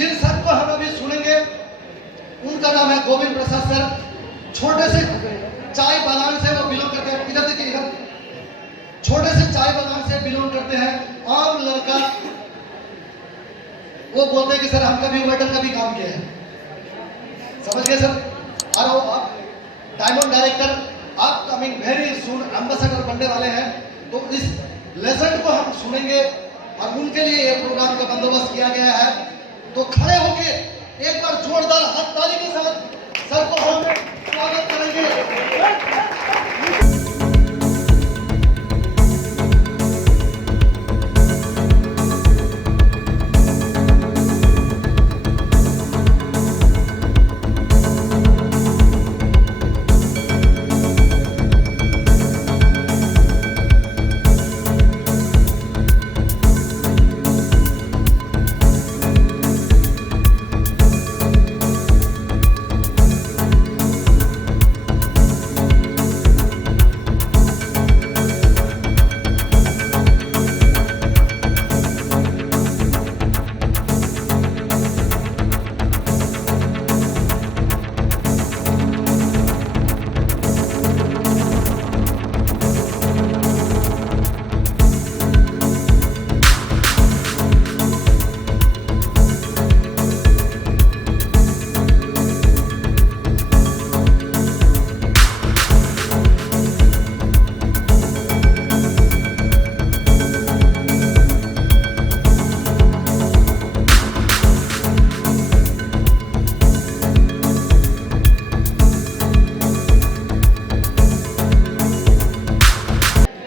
जिन sir को हम अभी सुनेंगे उनका नाम है गोविंद प्रसाद सर। छोटे से चाय बागान से वो बिलोंग करते हैं। इधर देखिए, इधर छोटे से चाय बागान से बिलोंग करते हैं। आम लड़का, वो बोलते हैं कि सर हम कभी वेटर का भी काम किया है। समझ गए सर? और वो आप डायमंड डायरेक्टर, आप कमिंग वेरी सून एम्बेसडर बनने वाले हैं। तो इस लेजेंड को हम सुनेंगे और उनके लिए ये प्रोग्राम का बंदोबस्त किया गया है। तो खड़े होके एक बार जोरदार हाथ ताली के साथ सर को हम स्वागत करेंगे।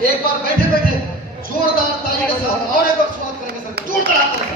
एक बार बैठे बैठे जोरदार ताली के साथ और एक बार स्वागत करेंगे सर। जोरदार हाथ ताली।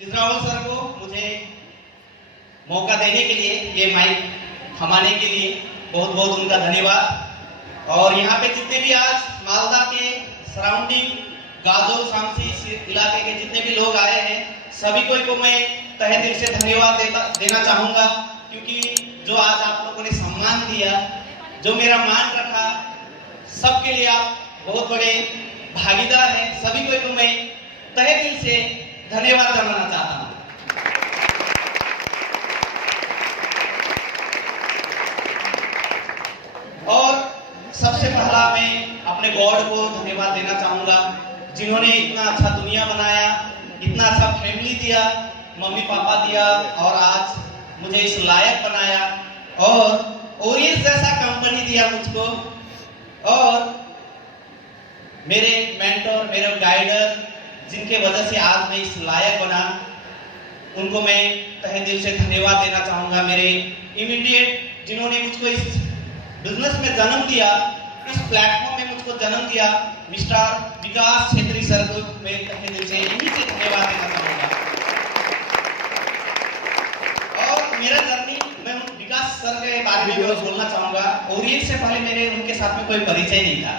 राहुल सर को मुझे मौका देने के लिए, ये माइक थमाने के लिए बहुत बहुत उनका धन्यवाद। और यहाँ पे जितने भी आज मालदा के सराउंडिंग गाजोल शामसी इलाके के जितने भी लोग आए हैं, सभी को मैं तहे दिल से धन्यवाद देना चाहूँगा, क्योंकि जो आज आप लोगों ने सम्मान दिया, जो मेरा मान रखा, सबके लिए आप बहुत बड़े भागीदार हैं। सभी को मैं तहे दिल से धन्यवाद जनाना चाहता हूँ। और सबसे पहला मैं अपने गॉड को धन्यवाद देना चाहूँगा, जिन्होंने इतना अच्छा दुनिया बनाया, इतना अच्छा फैमिली दिया, मम्मी पापा दिया, और आज मुझे इस लायक बनाया, और ओरियस जैसा कंपनी दिया मुझको, और मेरे मेंटर, मेरे गाइडर, जिनके वजह से आज मैं इस लायक बना, उनको मैं तहे दिल से धन्यवाद देना चाहूँगा। मेरे इमीडिएट जिन्होंने मुझको इस बिजनेस में जन्म दिया, इस प्लेटफॉर्म में मुझको जन्म दिया, मिस्टर विकास छेत्री सर को मैं तहे दिल से इन्हीं से धन्यवाद देना चाहूँगा। और मेरा जर्नी, मैं विकास सर के बारे में बोलना चाहूँगा। ओरियंट से पहले मेरे उनके साथ में कोई परिचय नहीं था।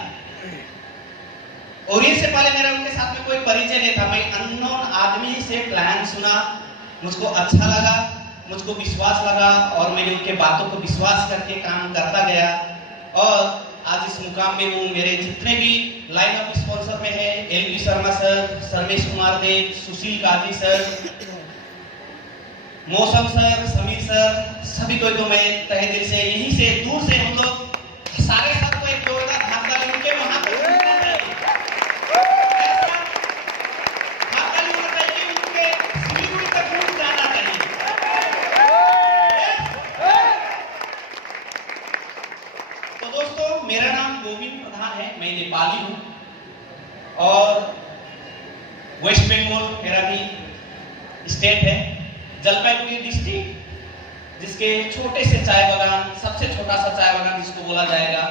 ओरियंट से पहले मेरा उनके साथ में कोई परिचय नहीं था। मैं अननोन आदमी से प्लान सुना, मुझको अच्छा लगा, मुझको विश्वास लगा, और मैंने उनके बातों को विश्वास करके काम करता गया, और आज इस मुकाम में हूँ। मेरे जितने भी लाइन ऑफ स्पॉन्सर में है, एल.बी. शर्मा सर, सर्वेश कुमार देव, सुशील काजी सर, मौसम सर, समीर सर, सभी को तो मैं तहे दिल से, यहीं से दूर से हम लोग सारे सबको एक जोरदार हाथ ताली उनके वहां तो दोस्तों, मेरा नाम गोविंद प्रधान है, मैं नेपाली हूँ और वेस्ट बंगाल मेरा भी स्टेट है, जलपाईगुड़ी डिस्ट्रिक्ट, जिसके छोटे से चाय बागान, सबसे छोटा सा चाय बागान जिसको बोला जाएगा,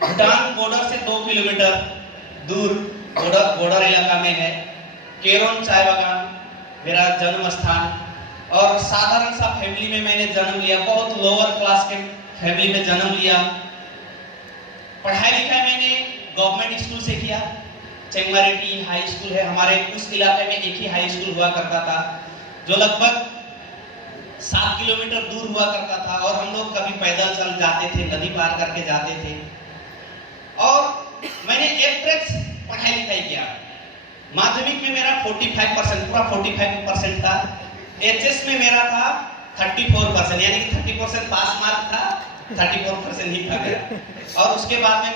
भूटान बॉर्डर से 2 किलोमीटर दूर बॉर्डर इलाका में है। केरोन चाय बागान मेरा जन्म स्थान, और साधारण सा फैमिली में मैंने जन्म लिया, बहुत लोअर क्लास के फैमिली में जन्म लिया। पढ़ाई लिखाई मैंने गवर्नमेंट स्कूल से किया, चेंगमारेड्डी हाई स्कूल है हमारे उस इलाके में, एक ही हाई स्कूल हुआ करता था जो लगभग 7 किलोमीटर दूर हुआ करता था, और हम लोग कभी पैदल चल जाते थे, नदी पार करके जाते थे। और मैंने एवरेज पढ़ाई लिखाई किया। माध्यमिक में मेरा 45%, पूरा 45% था। एचएस में मेरा था 34%, यानी कि 30% पास मार्क था, 34% ही था मेरा। और उसके बाद में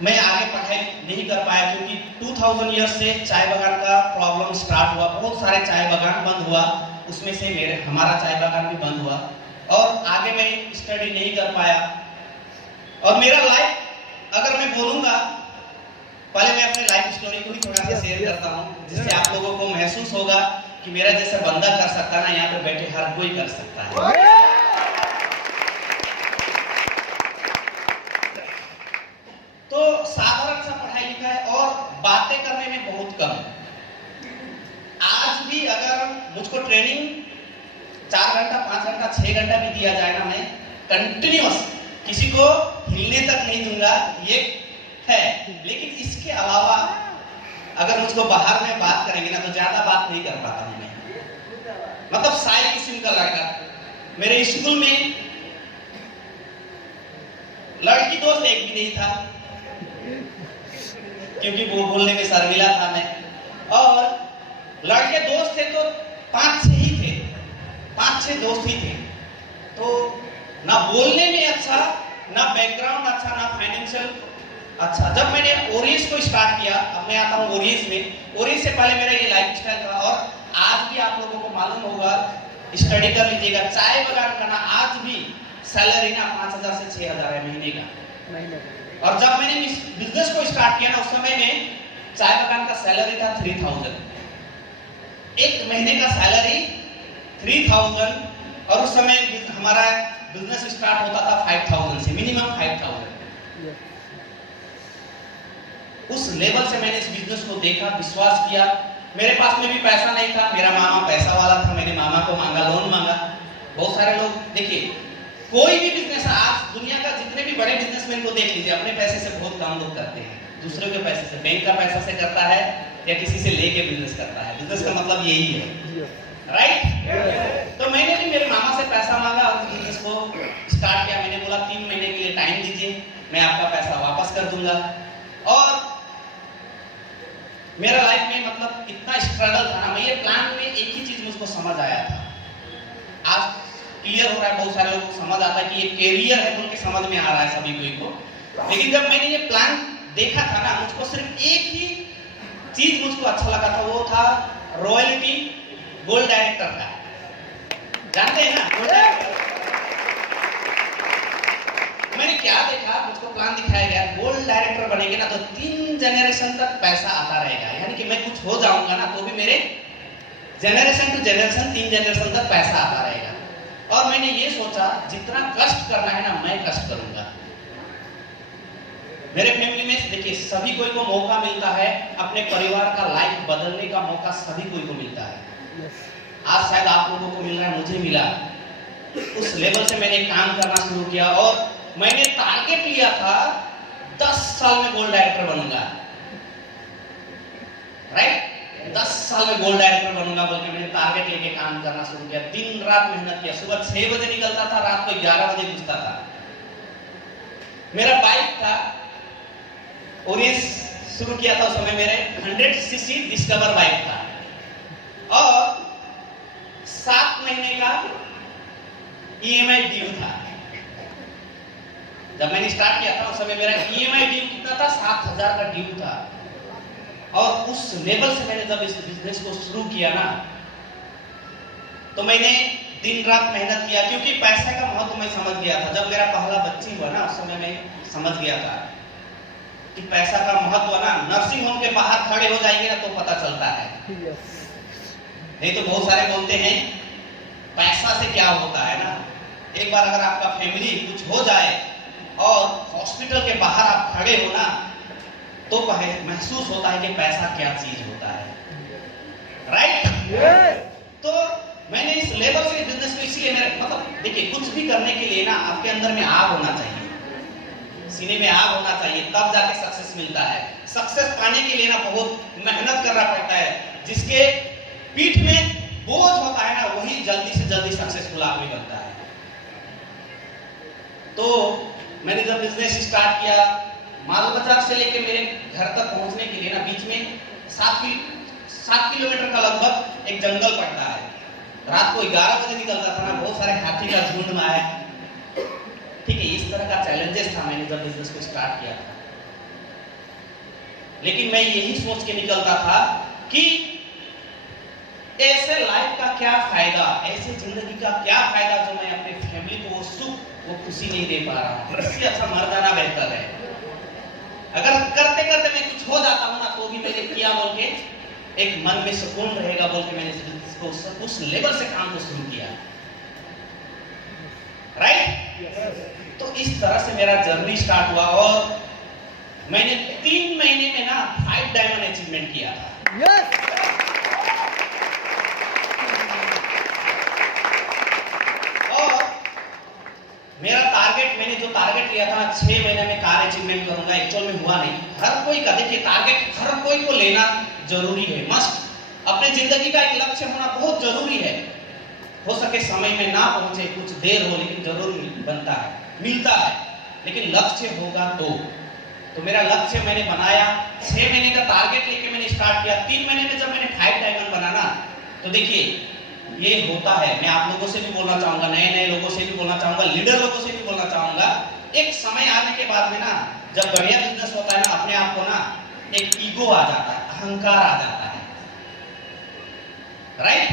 मैं आगे पढ़ाई नहीं कर पाया, क्योंकि 2000 ईयर से चाय बागान का प्रॉब्लम स्टार्ट हुआ, बहुत सारे चाय बागान बंद हुआ, उसमें से हमारा चाय बागान भी बंद हुआ, और आगे मैं स्टडी नहीं कर पाया। और मेरा लाइफ अगर मैं बोलूंगा, पहले मैं अपने लाइफ स्टोरी को ही थोड़ा सा शेयर करता हूँ, जिससे आप लोगों को महसूस होगा कि मेरा जैसा बंदा कर सकता ना, यहाँ पे बैठे हर कोई कर सकता है। तो साधारण सा पढ़ाई लिखाई और बातें करने में बहुत कम। आज भी अगर मुझको ट्रेनिंग 4 घंटा, 5 घंटा, 6 घंटा भी दिया जाए ना, मैं कंटिन्यूअस किसी को हिलने तक नहीं दूंगा, ये है। लेकिन इसके अलावा अगर मुझको बाहर में बात करेंगे ना, तो ज्यादा बात नहीं कर पाता हूं मैं, मतलब शाय किस्म का लड़का। मेरे स्कूल में लड़की दोस्त एक भी नहीं था, क्योंकि वो बोलने में शर्मिला था मैं, और लड़के दोस्त थे तो 5-6 ही थे, 5-6 दोस्त ही थे। तो ना बोलने में अच्छा, ना बैकग्राउंड अच्छा, ना फाइनेंशियल अच्छा। जब मैंने ओरियंस को स्टार्ट किया, अब मैं आता हूँ ओरियंस में। ओरियंस से पहले मेरा ये लाइफ स्टाइल था, और आज भी आप लोगों को मालूम होगा, स्टडी कर लीजिएगा, चाय बागान करना आज भी सैलरी ना 5000 से 6000 है महीने का। और जब मैंने बिजनेस को स्टार्ट किया ना, उस समय में चाय बागान का सैलरी था 3000, एक महीने का सैलरी 3000, और उस समय हमारा बिजनेस स्टार्ट होता था 5000 से, मिनिमम 5000। उस लेवल से मैंने इस बिजनेस को देखा, विश्वास किया। मेरे पास में भी पैसा नहीं था, मेरा मामा पैसा वाला था, मैंने मामा को मांगा, लोन मांगा। बहुत सारे लोग, देखिए कोई भी बिजनेस, आज दुनिया का जितने भी बड़े बिजनेसमैन को देख लीजिए, अपने पैसे से बहुत कम लोग करते हैं, दूसरों के पैसे से, बैंक का पैसा से करता है या किसी से लेके बिजनेस करता है। बिजनेस का मतलब यही है, राइट? तो मैंने भी मेरे मामा से पैसा मांगा और बिजनेस को स्टार्ट किया। मैंने बोला 3 महीने के लिए टाइम दीजिए, मैं आपका पैसा वापस कर दूंगा। और मेरा लाइफ में मतलब इतना स्ट्रगल था ना, मैं ये प्लान में एक ही चीज मुझको समझ आया था, आज क्लियर हो रहा है, बहुत सारे लोगों को समझ आता है कि ये कैरियर है, बोल के समझ में आ रहा है सभी कोई को। लेकिन जब मैंने ये प्लान देखा था ना, मुझको सिर्फ एक ही चीज मुझको अच्छा लगा था, वो था रॉयल्टी गोल्ड डायरेक्टर का। जानते हैं ना गोल्ड डायरेक्टर? मैंने क्या देखा, मुझको प्लान दिखाया गया, गोल्ड डायरेक्टर बनेंगे ना तो 3 जनरेशन तक पैसा आता रहेगा, यानी कि मैं कुछ हो जाऊंगा ना तो भी मेरे जनरेशन टू जनरेशन, 3 जनरेशन तक पैसा आता रहेगा। और मैंने ये सोचा, जितना कष्ट करना है ना, मैं कष्ट करूंगा। मेरे फैमिली में देखिए, सभी कोई को मौका मिलता है, अपने परिवार का लाइफ बदलने का मौका सभी कोई को मिलता है। आज शायद आप लोगों को मिल रहा है, मुझे मिला। उस लेवल से मैंने काम करना शुरू किया, और मैंने टारगेट लिया था 10 साल में गोल्ड डायरेक्टर बनूंगा, राइट? 10 साल में गोल्ड डायरेक्टर बनूंगा बोल के मैंने टारगेट लेके काम करना शुरू किया। दिन रात मेहनत किया, सुबह 6 बजे निकलता था, रात को 11 बजे घुसता था। मेरा बाइक था, ओरियंस शुरू किया था उस समय, मेरे 100 सीसी डिस्कवर बाइक था, और 7 महीने का ईएमआई ड्यू था। जब मैंने स्टार्ट किया था उस समय मेरा ईएमआई ड्यू कितना था, 7000 का ड्यू था। और उस लेवल से मैंने जब इस बिजनेस को शुरू किया ना, तो मैंने दिन रात मेहनत किया, क्योंकि पैसे का महत्व मैं समझ गया था। जब मेरा पहला बच्ची हुआ ना, उस समय मैं समझ गया था कि पैसा का महत्व ना, नर्सिंग होम के बाहर खड़े हो जाएंगे ना तो पता चलता है। नहीं तो बहुत सारे बोलते हैं पैसा से क्या होता है ना। एक बार अगर आपका फैमिली कुछ हो जाए और हॉस्पिटल के बाहर आप खड़े हो ना, तो महसूस होता है कि पैसा क्या चीज होता है। राइट? तो मैंने इस लेवल से बिजनेस को इसलिए मेरे मतलब देखिए, कुछ भी करने के लिए ना आपके अंदर में आग होना चाहिए, सीने में आग होना चाहिए, तब जाके सक्सेस मिलता है। सक्सेस पाने के लिए ना बहुत मेहनत करना पड़ता है। जिसके पीठ में बोझ होता है ना, वही जल्दी से जल्दी सक्सेसफुल आदमी बनता है। तो मैंने जब बिजनेस स्टार्ट किया, माल बाजार से लेके मेरे घर तक पहुंचने के लिए ना बीच में 7 किलोमीटर का लगभग एक जंगल पड़ता है। रात को 11 बजे निकलता था ना, बहुत सारे हाथी का झुंड में आए। ठीक है, इस तरह का चैलेंजेस था मैंने जब बिजनेस को स्टार्ट किया था। लेकिन मैं यही सोच के निकलता था कि ऐसे लाइफ का क्या फायदा, ऐसे जिंदगी का क्या फायदा जो मैं अपने फैमिली को वो सुख, वो खुशी नहीं दे पा रहा हूं। इससे अच्छा मर जाना बेहतर है। अगर करते करते मैं कुछ हो जाता हूं ना, तो भी मैंने किया बोल के एक मन में सुकून रहेगा बोल के मैंने इसको उस लेवल से काम को शुरू किया। राइट? तो इस तरह से मेरा जर्नी स्टार्ट हुआ और मैंने 3 महीने में ना 5 डायमंड अचीवमेंट किया था। मेरा टारगेट, मैंने जो टारगेट लिया था 6 महीने में कार अचीवमेंट करूंगा, एक्चुअल में हुआ नहीं। हर कोई का देखिए टारगेट हर कोई को लेना जरूरी है, मस्ट। अपने जिंदगी का एक लक्ष्य होना बहुत जरूरी है। हो सके समय में ना पहुंचे, कुछ देर हो, लेकिन जरूर बनता है, मिलता है। लेकिन लक्ष्य होगा तो मेरा लक्ष्य मैंने बनाया। 6 महीने का टारगेट लेके मैंने स्टार्ट किया। 3 महीने में जब मैंने 5 डायमंड बनाना, तो देखिए ये होता है। मैं आप लोगों से भी बोलना चाहूंगा, नए नए लोगों से भी बोलना चाहूंगा, लीडर लोगों से भी बोलना चाहूंगा। एक समय आने के बाद में ना, जब बढ़िया बिजनेस होता है ना, अपने आप को ना एक ईगो आ जाता है, अहंकार आ जाता है। राइट?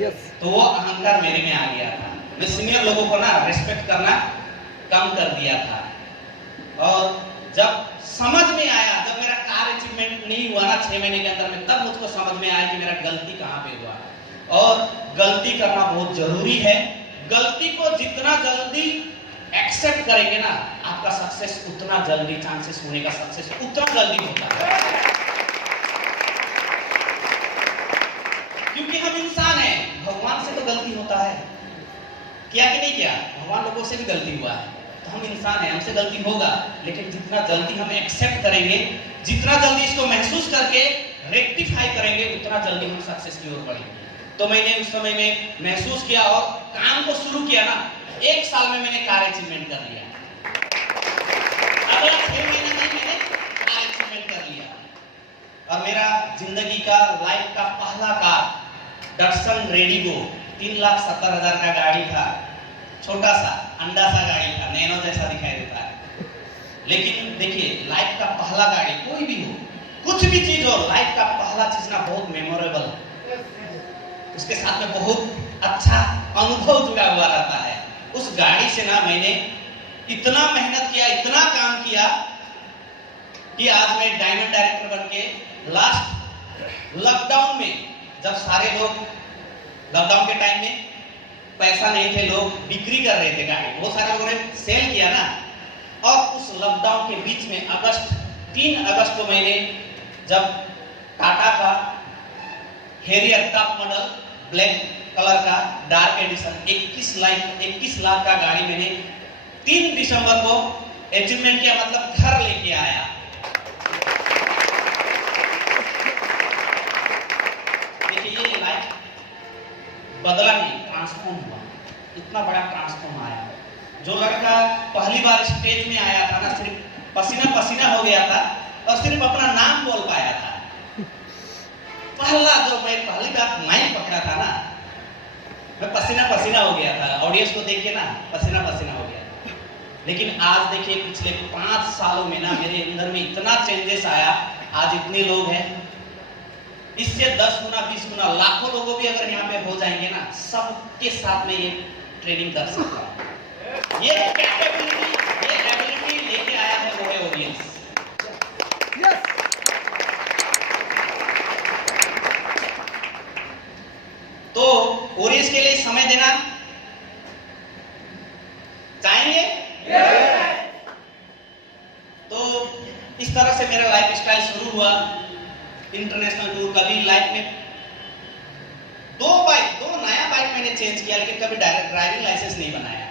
यस। तो वो अहंकार मेरे में आ गया था। मैं सीनियर लोगों को ना रिस्पेक्ट करना कम कर दिया था। और जब समझ में आया, जब मेरा कार अचीवमेंट नहीं हुआ ना 6 महीने के अंदर में, तब मुझको समझ में आया कि मेरा गलती कहां पे हुआ। और गलती करना बहुत जरूरी है। गलती को जितना जल्दी एक्सेप्ट करेंगे ना, आपका सक्सेस उतना जल्दी, चांसेस होने का सक्सेस उतना जल्दी होता है। क्योंकि हम इंसान हैं, भगवान से तो गलती होता है, किया कि नहीं किया? भगवान लोगों से भी गलती हुआ है। तो हम इंसान हैं, हमसे गलती होगा। लेकिन जितना जल्दी हम एक्सेप्ट करेंगे, जितना जल्दी इसको महसूस करके रेक्टिफाई करेंगे, उतना जल्दी हम सक्सेस की ओर बढ़ेंगे। तो मैंने उस समय में महसूस किया और काम को शुरू किया ना, 1 साल में मैंने कार अचीवमेंट कर लिया। अगला 6 महीने में मैंने कार अचीवमेंट कर लिया। और मेरा जिंदगी का लाइफ का पहला कार डटसन रेडिगो 3,70,000 का गाड़ी था। छोटा सा अंडा सा गाड़ी था, नैनो जैसा दिखाई देता है। लेकिन देखिए, लाइफ का पहला गाड़ी, कोई भी हो, कुछ भी चीज हो, लाइफ का पहला चीज ना बहुत मेमोरेबल, उसके साथ में बहुत अच्छा अनुभव जुड़ा हुआ रहता है। उस गाड़ी से ना मैंने इतना मेहनत किया, इतना काम किया कि आज मैं डायमंड डायरेक्टर बन के लास्ट लॉकडाउन में, जब सारे लोग लॉकडाउन के टाइम में पैसा नहीं थे, लोग बिक्री कर रहे थे गाड़ी, बहुत सारे लोगों ने सेल किया ना। और उस लॉकडाउन के बीच में 3 अगस्त को मैंने जब टाटा का Harrier top model black colour का डार्क एडिशन 21 लाख का गाड़ी मैंने 3 दिसंबर को अचीवमेंट किया, मतलब घर लेके आया। देखिए ये लाइफ बदला नहीं, ट्रांसफॉर्म हुआ। इतना बड़ा ट्रांसफॉर्म आया। जो लड़का पहली बार स्टेज में आया था ना, सिर्फ पसीना पसीना हो गया था और सिर्फ अपना नाम बोल पाया था। जो मैं पहली बार माइक पकड़ा था ना, मैं पसीना पसीना हो गया था। ऑडियंस को देख के ना पसीना पसीना हो गया। लेकिन आज देखिए, पिछले 5 सालों में ना मेरे अंदर में इतना चेंजेस आया। आज इतने लोग हैं, इससे 10 गुना 20 गुना लाखों लोगों भी अगर यहाँ पे हो जाएंगे ना, सबके साथ में ये ट्रेनिंग कर सकता हूँ। ये कैपेबिलिटी, ये एबिलिटी लेके आया है वो है ओरियंस। तो ओरियंस के लिए समय देना चाहेंगे? तो इस तरह से मेरा लाइफ स्टाइल शुरू हुआ। इंटरनेशनल टूर, कभी लाइफ में दो नया बाइक मैंने चेंज किया, लेकिन कभी डायरेक्ट ड्राइविंग लाइसेंस नहीं बनाया।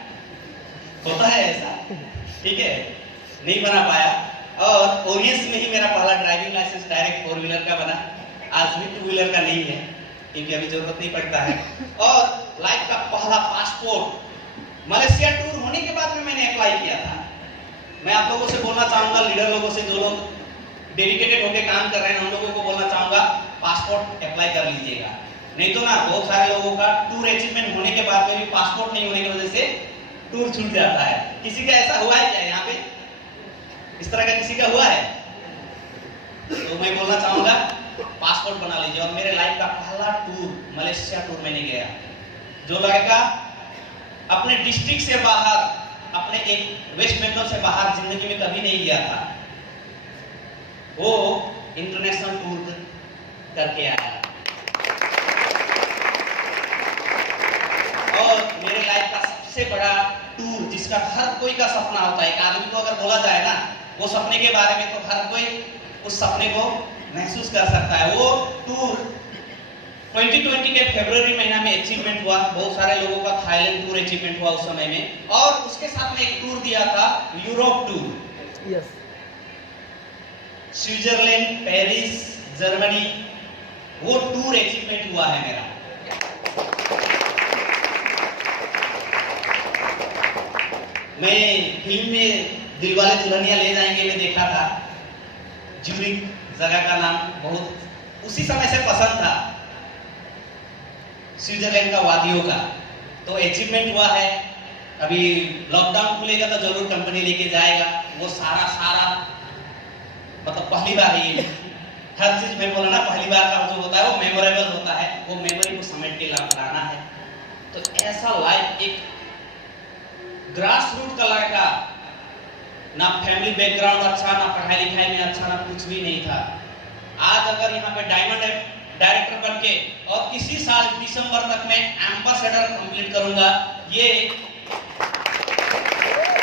होता है ऐसा, ठीक है, नहीं बना पाया। और ओरियंस में ही मेरा पहला ड्राइविंग लाइसेंस डायरेक्ट 4 व्हीलर का बना। आज भी 2 व्हीलर का नहीं है, क्योंकि अभी जरूरत नहीं पड़ता है। और लाइफ का पहला पासपोर्ट मलेशिया टूर होने के बाद में मैंने अप्लाई किया था। मैं आप लोगों से बोलना चाहूंगा, लीडर लोगों से, जो लोग डेडिकेटेड होकर काम कर रहे हैं, उन लोगों को बोलना चाहूंगा, पासपोर्ट अप्लाई कर लीजिएगा। नहीं तो ना बहुत सारे लोगों का टूर अचीवमेंट होने के बाद में भी पासपोर्ट नहीं होने की वजह से टूर छूट जाता है। किसी का ऐसा हुआ है क्या यहाँ पे? इस तरह का किसी का हुआ है? तो मैं बोलना चाहूंगा, पासपोर्ट बना लीजिए। और मेरे लाइफ का पहला टूर मलेशिया टूर मैंने गया। जो लड़का अपने डिस्ट्रिक्ट से बाहर, अपने एक वेस्ट बंगाल से बाहर जिंदगी में कभी नहीं गया था, वो इंटरनेशनल टूर करके आया। और मेरे लाइफ का सबसे बड़ा टूर, जिसका हर कोई का सपना होता है, एक आदमी को अगर बोला जाए ना वो सपने के बारे में, तो हर कोई उस सपने को महसूस कर सकता है। वो टूर 2020 के फरवरी महीना में अचीवमेंट हुआ। बहुत सारे लोगों का थाईलैंड टूर अचीवमेंट हुआ उस समय में। और उसके साथ में एक टूर दिया था, Europe tour. Yes. Switzerland, Paris, Germany, वो टूर अचीवमेंट हुआ है मेरा। मैं फिल्म में दिलवाले दुल्हनिया ले जाएंगे में देखा था, ज्यूरिक जगह का नाम बहुत उसी समय से पसंद था, स्विट्जरलैंड का वादियों का। तो अचीवमेंट हुआ है। अभी लॉकडाउन खुलेगा तो जरूर कंपनी लेके जाएगा। वो सारा मतलब पहली बार ही, हर चीज में बोला ना, पहली बार का जो होता है वो मेमोरेबल होता है। वो मेमोरी को समेट के लाना है। तो ऐसा लाइफ, एक ग्रास रूट का लड़का, ना फैमिली बैकग्राउंड अच्छा, ना पढ़ाई लिखाई में अच्छा, ना कुछ भी नहीं था। आज अगर यहाँ पे डायमंड डायरेक्टर बन के और इसी साल दिसंबर तक मैं एम्बेसडर कंप्लीट करूंगा, ये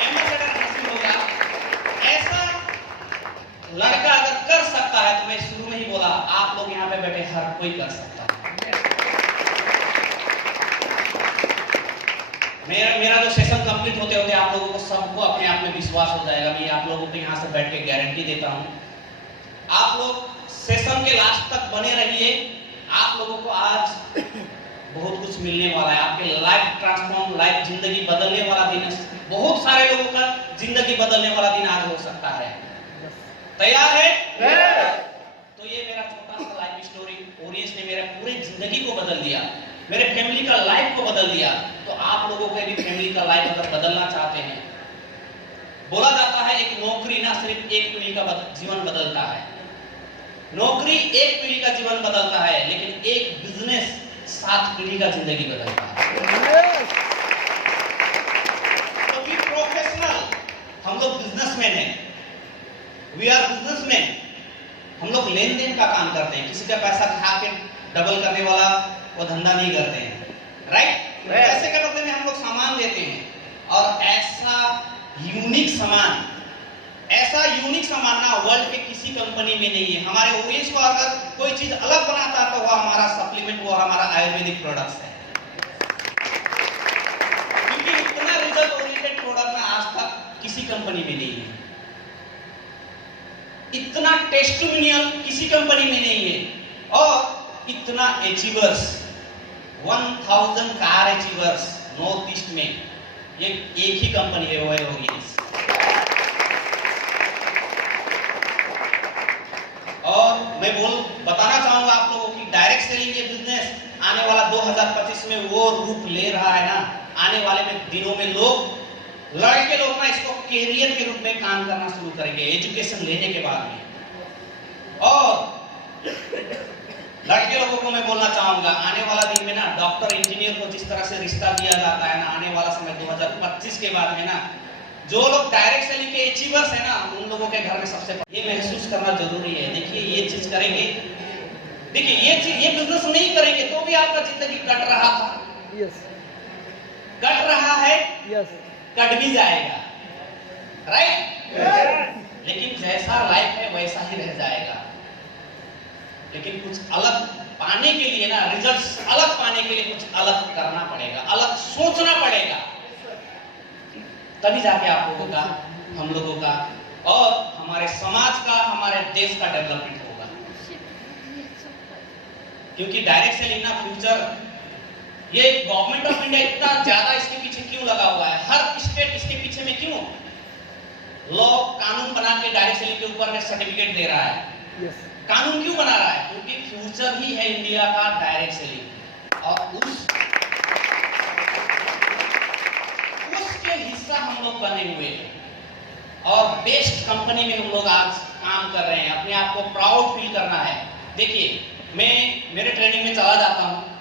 एम्बेसडर हासिल होगा। ऐसा लड़का अगर कर सकता है, तो मैं शुरू में ही बोला, आप लोग यहाँ पे बैठे हर कोई कर सकता है। मेरा जो सेशन कंप्लीट होते होते आप लोगों को सबको अपने आप में विश्वास हो जाएगा। मैं आप लोगों को यहाँ से बैठ के गारंटी देता हूँ। आप लोग सेशन के लास्ट तक बने रहिए। आप लोगों को आज बहुत कुछ मिलने वाला है। आपके लाइफ ट्रांसफॉर्म, लाइफ जिंदगी बदलने वाला दिन, बहुत सारे लोगों का जिंदगी बदलने वाला दिन आज हो सकता है। तैयार है? तो ये मेरा छोटा सा लाइफ स्टोरी, ओरियंस ने मेरे पूरे जिंदगी को बदल दिया, मेरे फैमिली का लाइफ को बदल दिया। तो आप लोगों को भी फैमिली का लाइफ अगर बदलना चाहते हैं, बोला जाता है एक नौकरी ना सिर्फ एक पीढ़ी का जीवन बदलता है, नौकरी एक पीढ़ी का जीवन बदलता है, लेकिन एक बिजनेस 7 पीढ़ी का जिंदगी बदलता है। तो वी प्रोफेशनल, हम लोग बिजनेसमैन हैं, वी आर बिजनेसमैन। हम लोग लेन देन का काम करते हैं, किसी का पैसा खा के डबल करने वाला वो धंधा नहीं करते हैं, राइट? पैसे के बदले में हम लोग सामान देते हैं, और ऐसा यूनिक सामान ना वर्ल्ड के किसी कंपनी में नहीं है। हमारे ओरियंस को अगर कोई चीज अलग बनाता है, तो वो हमारा सप्लीमेंट, वो हमारा आयुर्वेदिक प्रोडक्ट्स है। क्योंकि इतना रिजल्ट ओरिएंटेड प्रोडक्ट ना आज तक किसी कंपनी में नहीं है, इतना टेस्टिमोनियल किसी कंपनी में नहीं है, और इतना achievers, 1000 car achievers north east में, ये एक ही कंपनी है, वो है ओरियंस। और मैं बताना चाहूंगा आप लोगों की, डायरेक्ट सेलिंग ये बिजनेस आने वाला 2025 में वो रूप ले रहा है ना। आने वाले में दिनों में लड़के लोग ना इसको कैरियर के रूप में काम करना शुरू करेंगे, एजुकेशन लेने के बाद में। और लड़के लोगों को मैं बोलना चाहूंगा, आने वाला दिन में ना डॉक्टर इंजीनियर को जिस तरह से रिश्ता दिया जाता है ना, आने वाला समय 2025 के बाद में ना, जो लोग डायरेक्ट सेलिंग के अचीवर्स है ना, उन लोगों के घर में सबसे ये महसूस करना जरूरी है। देखिए ये चीज करेंगे, देखिए ये बिजनेस नहीं करेंगे तो भी आपका जिंदगी कट रहा था, कट रहा है, कट भी जाएगा, राइट? लेकिन जैसा लाइफ है वैसा ही रह जाएगा। लेकिन कुछ अलग पाने के लिए ना, रिजल्ट्स अलग पाने के लिए कुछ अलग करना पड़ेगा, अलग सोचना पड़ेगा, तभी जाके आप लोगों का, हम लोगों का और हमारे समाज का, हमारे देश का डेवलपमेंट होगा। क्योंकि डायरेक्ट सेलिंग ना फ्यूचर, ये गवर्नमेंट ऑफ इंडिया इतना ज्यादा इसके पीछे क्यों लगा हुआ है, हर स्टेट इसके पीछे में क्यों लॉ कानून बना के डायरेक्ट सेलिंग के ऊपर में सर्टिफिकेट दे रहा है। कानून क्यों बना रहा है? क्योंकि फ्यूचर ही है इंडिया का डायरेक्ट सेलिंग, और उसके हिस्सा हम लोग बने हुए हैं और बेस्ट कंपनी में हम लोग आज काम कर रहे हैं। अपने आप को प्राउड फील करना है। देखिए मैं मेरे ट्रेनिंग में चला जाता हूँ,